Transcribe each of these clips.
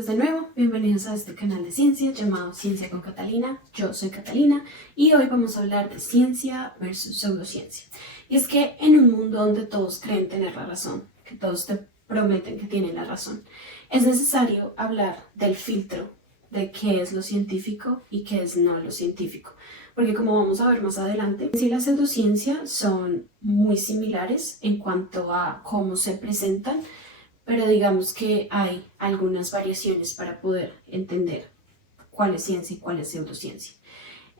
amigos de nuevo, bienvenidos a este canal de ciencia llamado Ciencia con Catalina. Yo soy Catalina y hoy vamos a hablar de ciencia versus pseudociencia. Y es que en un mundo donde todos creen tener la razón, que todos te prometen que tienen la razón, es necesario hablar del filtro de qué es lo científico y qué es no lo científico. Porque como vamos a ver más adelante, sí, la pseudociencia son muy similares en cuanto a cómo se presentan, pero digamos que hay algunas variaciones para poder entender cuál es ciencia y cuál es pseudociencia.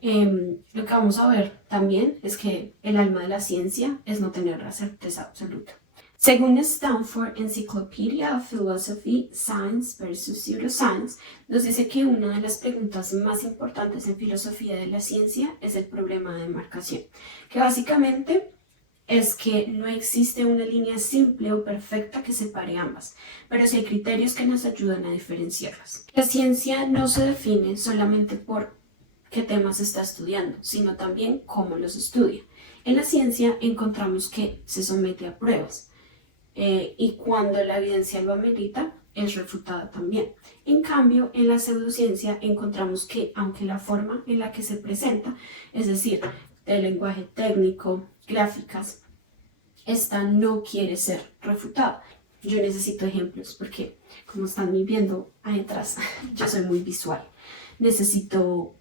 Lo que vamos a ver también es que el alma de la ciencia es no tener la certeza absoluta. Según Stanford Encyclopedia of Philosophy, Science versus Pseudoscience, nos dice que una de las preguntas más importantes en filosofía de la ciencia es el problema de demarcación, que básicamente es que no existe una línea simple o perfecta que separe ambas, pero sí hay criterios que nos ayudan a diferenciarlas. La ciencia no se define solamente por qué temas se está estudiando, sino también cómo los estudia. En la ciencia encontramos que se somete a pruebas y cuando la evidencia lo amerita, es refutada también. En cambio, en la pseudociencia encontramos que, aunque la forma en la que se presenta, es decir, el lenguaje técnico, gráficas, esta no quiere ser refutada. Yo necesito ejemplos porque, como están viendo ahí atrás, yo soy muy visual. Necesito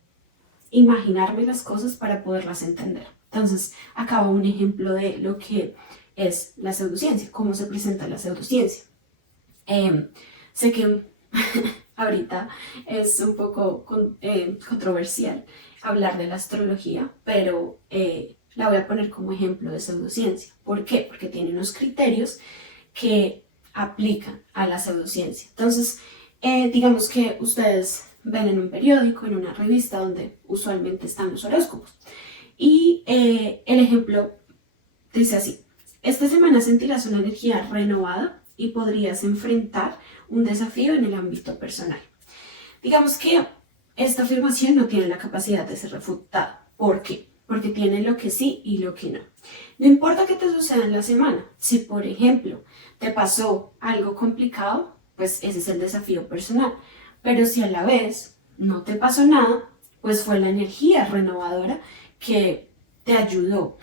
imaginarme las cosas para poderlas entender. Entonces, acá va un ejemplo de lo que es la pseudociencia, cómo se presenta la pseudociencia. Sé que ahorita es un poco controversial hablar de la astrología, pero la voy a poner como ejemplo de pseudociencia. ¿Por qué? Porque tiene unos criterios que aplican a la pseudociencia. Entonces, digamos que ustedes ven en un periódico, en una revista donde usualmente están los horóscopos. Y el ejemplo dice así: esta semana sentirás una energía renovada y podrías enfrentar un desafío en el ámbito personal. Digamos que esta afirmación no tiene la capacidad de ser refutada. ¿Por qué? Porque tiene lo que sí y lo que no. No importa qué te suceda en la semana. Si, por ejemplo, te pasó algo complicado, pues ese es el desafío personal. Pero si a la vez no te pasó nada, pues fue la energía renovadora que te ayudó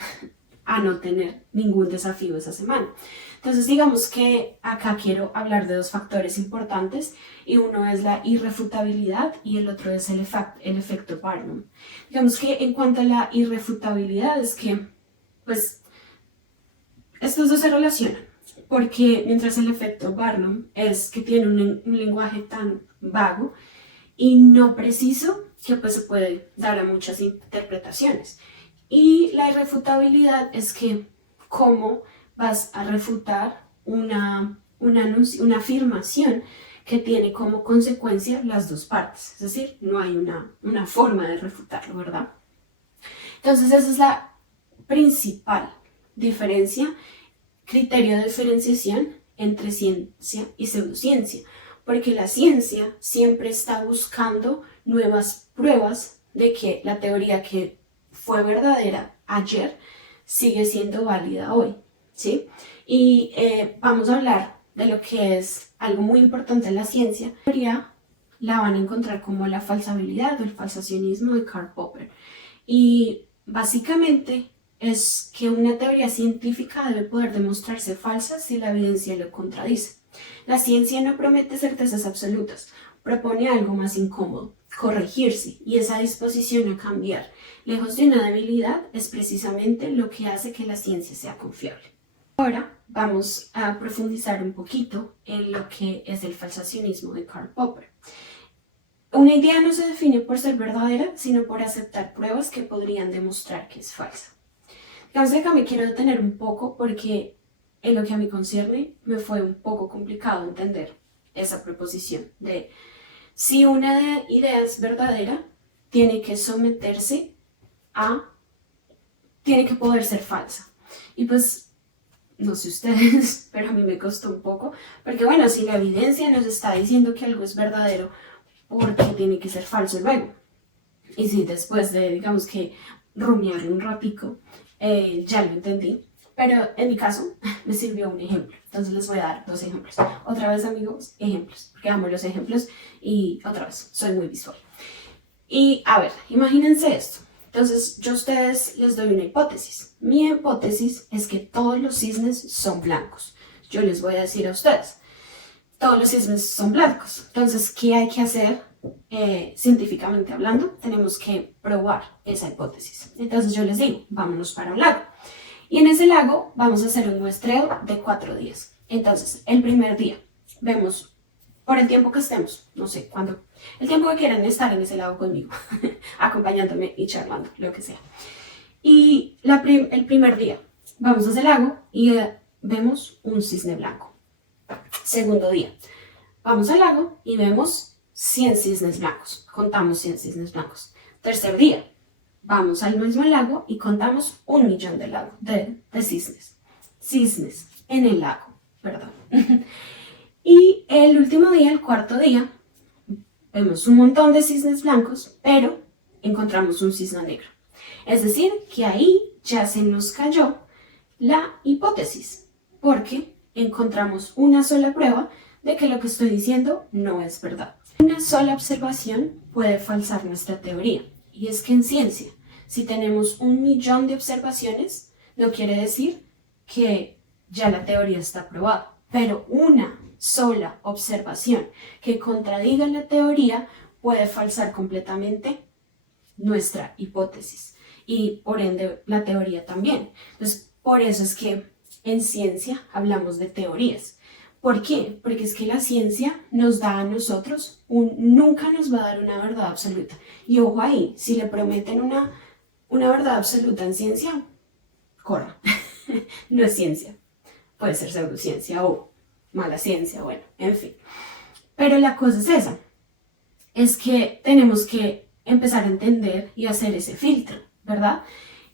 a no tener ningún desafío esa semana. Entonces, digamos que acá quiero hablar de dos factores importantes, y uno es la irrefutabilidad y el otro es el efecto Barnum. Digamos que en cuanto a la irrefutabilidad es que, pues, estos dos se relacionan, porque mientras el efecto Barnum es que tiene un lenguaje tan vago y no preciso que pues se puede dar a muchas interpretaciones. Y la irrefutabilidad es que cómo vas a refutar una afirmación que tiene como consecuencia las dos partes. Es decir, no hay una forma de refutarlo, ¿verdad? Entonces esa es la principal diferencia, criterio de diferenciación entre ciencia y pseudociencia. Porque la ciencia siempre está buscando nuevas pruebas de que la teoría que fue verdadera ayer sigue siendo válida hoy, ¿sí? Y vamos a hablar de lo que es algo muy importante en la ciencia. La teoría la van a encontrar como la falsabilidad o el falsacionismo de Karl Popper. Y básicamente es que una teoría científica debe poder demostrarse falsa si la evidencia lo contradice. La ciencia no promete certezas absolutas, propone algo más incómodo: corregirse, y esa disposición a cambiar, lejos de una debilidad, es precisamente lo que hace que la ciencia sea confiable. Ahora vamos a profundizar un poquito en lo que es el falsacionismo de Karl Popper. Una idea no se define por ser verdadera, sino por aceptar pruebas que podrían demostrar que es falsa. Digamos que acá me quiero detener un poco porque en lo que a mí concierne me fue un poco complicado entender esa proposición de si una idea es verdadera, tiene que someterse tiene que poder ser falsa. Y pues, no sé ustedes, pero a mí me costó un poco, porque bueno, si la evidencia nos está diciendo que algo es verdadero, ¿por qué tiene que ser falso luego? Y si después de, digamos que, rumiar un ratico, ya lo entendí, Pero en mi caso me sirvió un ejemplo. Entonces les voy a dar dos ejemplos. Otra vez, amigos, ejemplos. Porque amo los ejemplos y otra vez, soy muy visual. Y a ver, imagínense esto. Entonces yo a ustedes les doy una hipótesis. Mi hipótesis es que todos los cisnes son blancos. Yo les voy a decir a ustedes, todos los cisnes son blancos. Entonces, ¿qué hay que hacer científicamente hablando? Tenemos que probar esa hipótesis. Entonces yo les digo, vámonos para un lago. Y en ese lago vamos a hacer un muestreo de 4 días. Entonces, el primer día vemos por el tiempo que estemos, no sé, cuándo, el tiempo que quieran estar en ese lago conmigo, acompañándome y charlando, lo que sea. Y el primer día vamos a ese lago y vemos un cisne blanco. Segundo día, vamos al lago y vemos 100 cisnes blancos, contamos 100 cisnes blancos. Tercer día, vamos al mismo lago y contamos 1.000.000 de cisnes. Cisnes en el lago, perdón. Y el último día, el cuarto día, vemos un montón de cisnes blancos, pero encontramos un cisne negro. Es decir, que ahí ya se nos cayó la hipótesis, porque encontramos una sola prueba de que lo que estoy diciendo no es verdad. Una sola observación puede falsar nuestra teoría. Y es que en ciencia, si tenemos 1.000.000 de observaciones, no quiere decir que ya la teoría está probada. Pero una sola observación que contradiga la teoría puede falsar completamente nuestra hipótesis y por ende la teoría también. Entonces, por eso es que en ciencia hablamos de teorías. ¿Por qué? Porque es que la ciencia nos da a nosotros, nunca nos va a dar una verdad absoluta. Y ojo ahí, si le prometen una verdad absoluta en ciencia, corra. No es ciencia. Puede ser pseudociencia o mala ciencia, bueno, en fin. Pero la cosa es esa, es que tenemos que empezar a entender y hacer ese filtro, ¿verdad?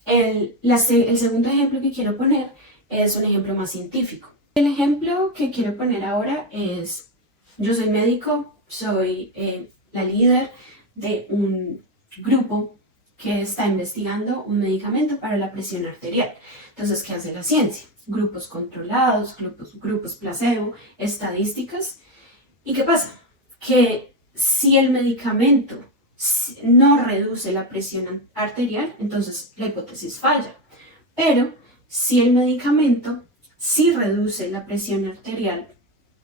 El segundo ejemplo que quiero poner es un ejemplo más científico. El ejemplo que quiero poner ahora es, yo soy médico, soy la líder de un grupo que está investigando un medicamento para la presión arterial. Entonces, ¿qué hace la ciencia? Grupos controlados, grupos placebo, estadísticas. ¿Y qué pasa? Que si el medicamento no reduce la presión arterial, entonces la hipótesis falla. Pero si el medicamento sí reduce la presión arterial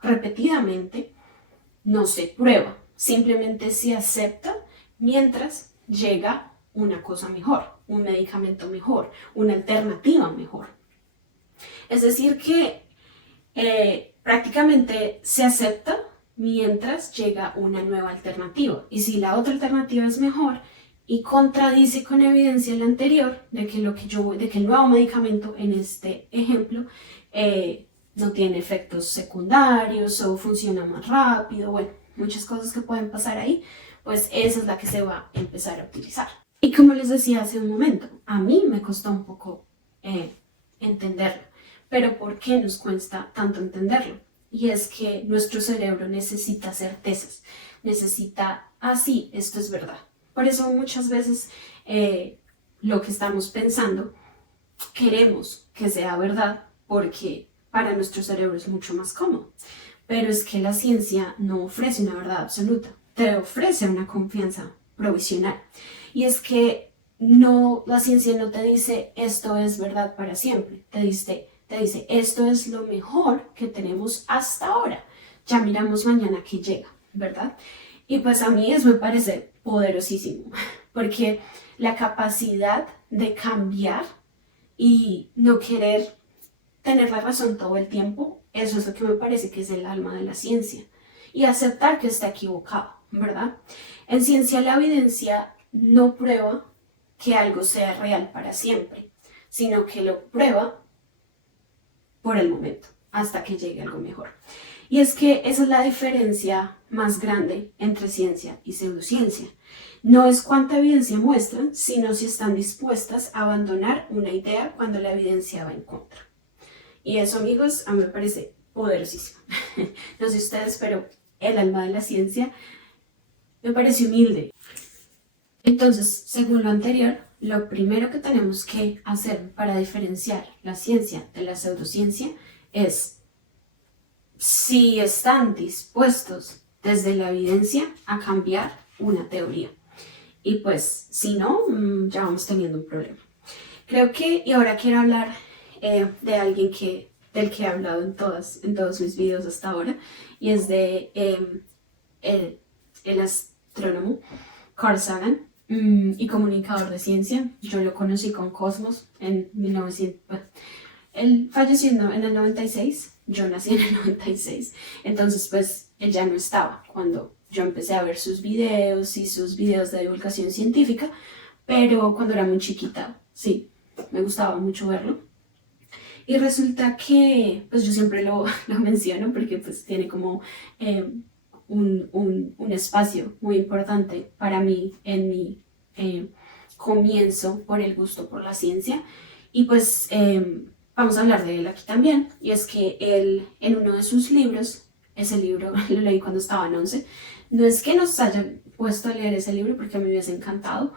repetidamente, no se prueba, simplemente se acepta mientras llega una cosa mejor, un medicamento mejor, una alternativa mejor. Es decir que prácticamente se acepta mientras llega una nueva alternativa. Y si la otra alternativa es mejor y contradice con evidencia la anterior de que el nuevo medicamento en este ejemplo no tiene efectos secundarios o funciona más rápido, bueno, muchas cosas que pueden pasar ahí, pues esa es la que se va a empezar a utilizar. Y como les decía hace un momento, a mí me costó un poco entenderlo. Pero ¿por qué nos cuesta tanto entenderlo? Y es que nuestro cerebro necesita certezas, necesita, sí, esto es verdad. Por eso muchas veces lo que estamos pensando queremos que sea verdad porque para nuestro cerebro es mucho más cómodo. Pero es que la ciencia no ofrece una verdad absoluta, te ofrece una confianza provisional. Y es que la ciencia no te dice esto es verdad para siempre, te dice esto es lo mejor que tenemos hasta ahora. Ya miramos mañana qué llega, ¿verdad? Y pues a mí eso me parece poderosísimo, porque la capacidad de cambiar y no querer tener la razón todo el tiempo, eso es lo que me parece que es el alma de la ciencia. Y aceptar que está equivocado, ¿verdad? En ciencia la evidencia no prueba que algo sea real para siempre, sino que lo prueba por el momento, hasta que llegue algo mejor. Y es que esa es la diferencia más grande entre ciencia y pseudociencia. No es cuánta evidencia muestran, sino si están dispuestas a abandonar una idea cuando la evidencia va en contra. Y eso, amigos, a mí me parece poderosísimo. No sé ustedes, pero el alma de la ciencia me parece humilde. Entonces, según lo anterior, lo primero que tenemos que hacer para diferenciar la ciencia de la pseudociencia es si están dispuestos desde la evidencia a cambiar una teoría. Y pues, si no, ya vamos teniendo un problema. Creo que, y ahora quiero hablar de alguien del que he hablado en todos mis videos hasta ahora, y es de el astrónomo Carl Sagan y comunicador de ciencia. Yo lo conocí con Cosmos en 1900. Bueno, él falleció en el 96, yo nací en el 96, entonces pues él ya no estaba cuando yo empecé a ver sus videos y sus videos de divulgación científica, pero cuando era muy chiquita, sí, me gustaba mucho verlo. Y resulta que, pues yo siempre lo menciono porque pues tiene como un espacio muy importante para mí en mi comienzo por el gusto por la ciencia. Y pues vamos a hablar de él aquí también. Y es que él, en uno de sus libros, ese libro lo leí cuando estaba en 11, no es que nos hayan puesto a leer ese libro porque me hubiese encantado,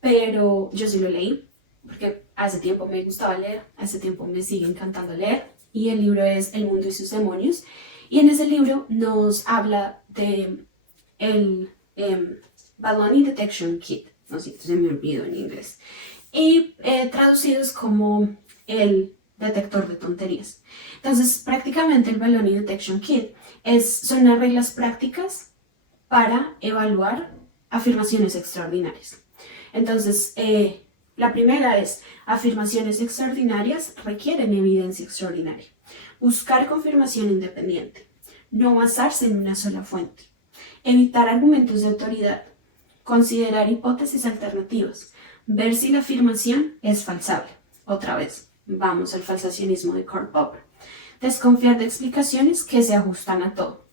pero yo sí lo leí porque hace tiempo me gustaba leer, hace tiempo me sigue encantando leer, y el libro es El mundo y sus demonios, y en ese libro nos habla de el Baloney Detection Kit, no sé, se me olvidó en inglés, y traducidos como el detector de tonterías. Entonces, prácticamente el Baloney Detection Kit son las reglas prácticas para evaluar afirmaciones extraordinarias. Entonces, la primera es, afirmaciones extraordinarias requieren evidencia extraordinaria. Buscar confirmación independiente. No basarse en una sola fuente. Evitar argumentos de autoridad. Considerar hipótesis alternativas. Ver si la afirmación es falsable. Otra vez, vamos al falsacionismo de Karl Popper. Desconfiar de explicaciones que se ajustan a todo.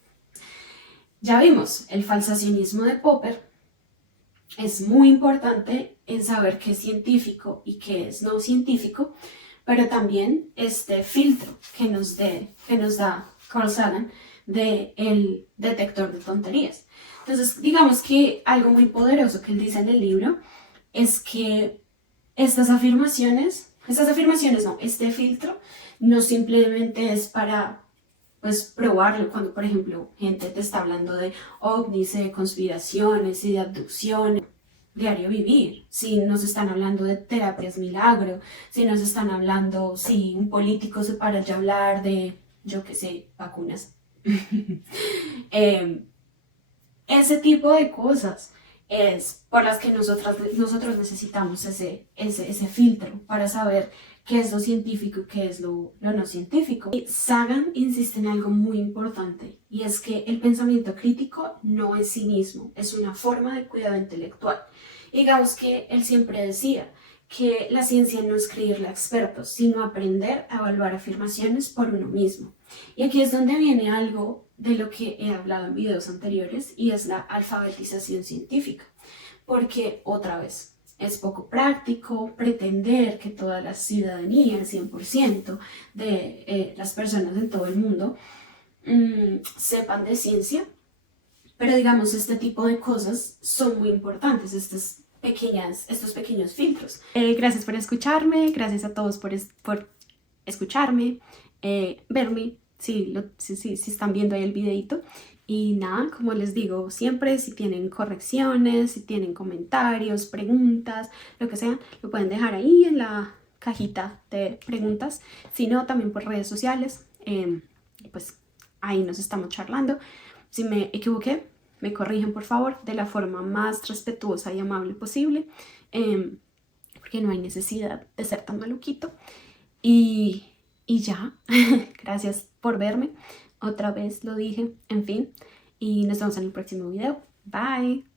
Ya vimos, el falsacionismo de Popper es muy importante en saber qué es científico y qué es no científico, pero también este filtro que nos da Carl Sagan del detector de tonterías. Entonces, digamos que algo muy poderoso que él dice en el libro es que este filtro no simplemente es para pues probarlo cuando, por ejemplo, gente te está hablando de ovnis, de conspiraciones y de abducciones. Diario vivir, si nos están hablando de terapias milagro, si nos están hablando, si un político se para ya a hablar de, yo qué sé, vacunas. Ese tipo de cosas es por las que nosotros necesitamos ese filtro para saber qué es lo científico y qué es lo no científico. Y Sagan insiste en algo muy importante, y es que el pensamiento crítico no es cinismo, es una forma de cuidado intelectual. Digamos que él siempre decía que la ciencia no es creerle a expertos, sino aprender a evaluar afirmaciones por uno mismo. Y aquí es donde viene algo de lo que he hablado en videos anteriores, y es la alfabetización científica. Porque, otra vez, es poco práctico pretender que toda la ciudadanía, el 100% de las personas en todo el mundo, sepan de ciencia, pero digamos, este tipo de cosas son muy importantes, estos pequeños filtros. Gracias por escucharme, gracias a todos por escucharme, verme, si están viendo ahí el videito. Y nada, como les digo siempre, si tienen correcciones, si tienen comentarios, preguntas, lo que sea, lo pueden dejar ahí en la cajita de preguntas. Si no, también por redes sociales, pues ahí nos estamos charlando. Si me equivoqué, me corrigen por favor de la forma más respetuosa y amable posible, porque no hay necesidad de ser tan maluquito. Y ya, gracias por verme. Otra vez lo dije, en fin. Y nos vemos en el próximo video. Bye.